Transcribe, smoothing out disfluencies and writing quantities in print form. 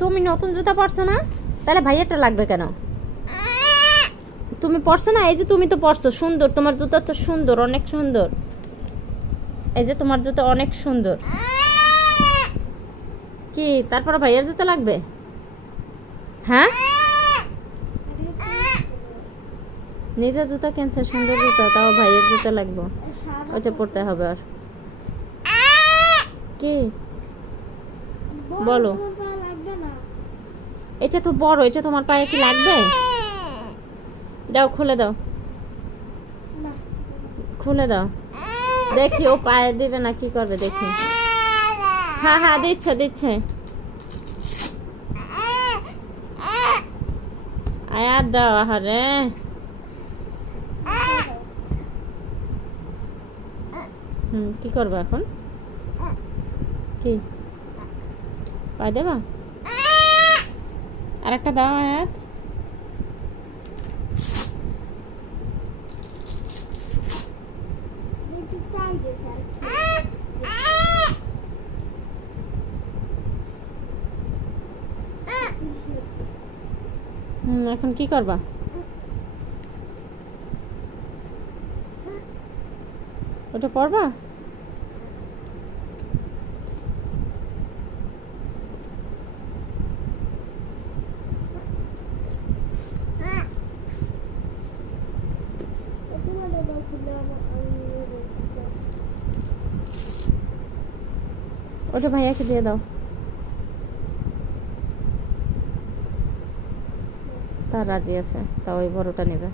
তুমি নতুন জুতা পরছো না, তাহলে ভাইয়াটা লাগবে কেন? তুমি পরছো না, এই যে তুমি তো পরছো, সুন্দর তোমার জুতা তো সুন্দর, অনেক সুন্দর। এই যে তোমার জুতা অনেক সুন্দর। কি তারপর ভাইয়ার জুতা লাগবে? হ্যাঁ, নিজের জুতা কিনছে, সুন্দর জুতা, তাও ভাইয়ের জুতা লাগবে, ওইটা পড়তে হবে। আর কি বলো? এটা তো বড়, এটা তোমার পায়ে কি লাগবে? দাও, খুলে দাও, খুলে দাও, দেখি ও পায়ে দিবে না কি করবে দেখি। হ্যাঁ হ্যাঁ, দিচ্ছে দিচ্ছে। আয়াত দাও। আহারে, কি করবো এখন? কি পায়ে দেবা? আর একটা দাও আয়াত। এখন কি করবা? ওটা পড়বা? ওটা ভাইয়াকে দিয়ে দাও, তার রাজি আছে, তা ওই বড়টা নেবে।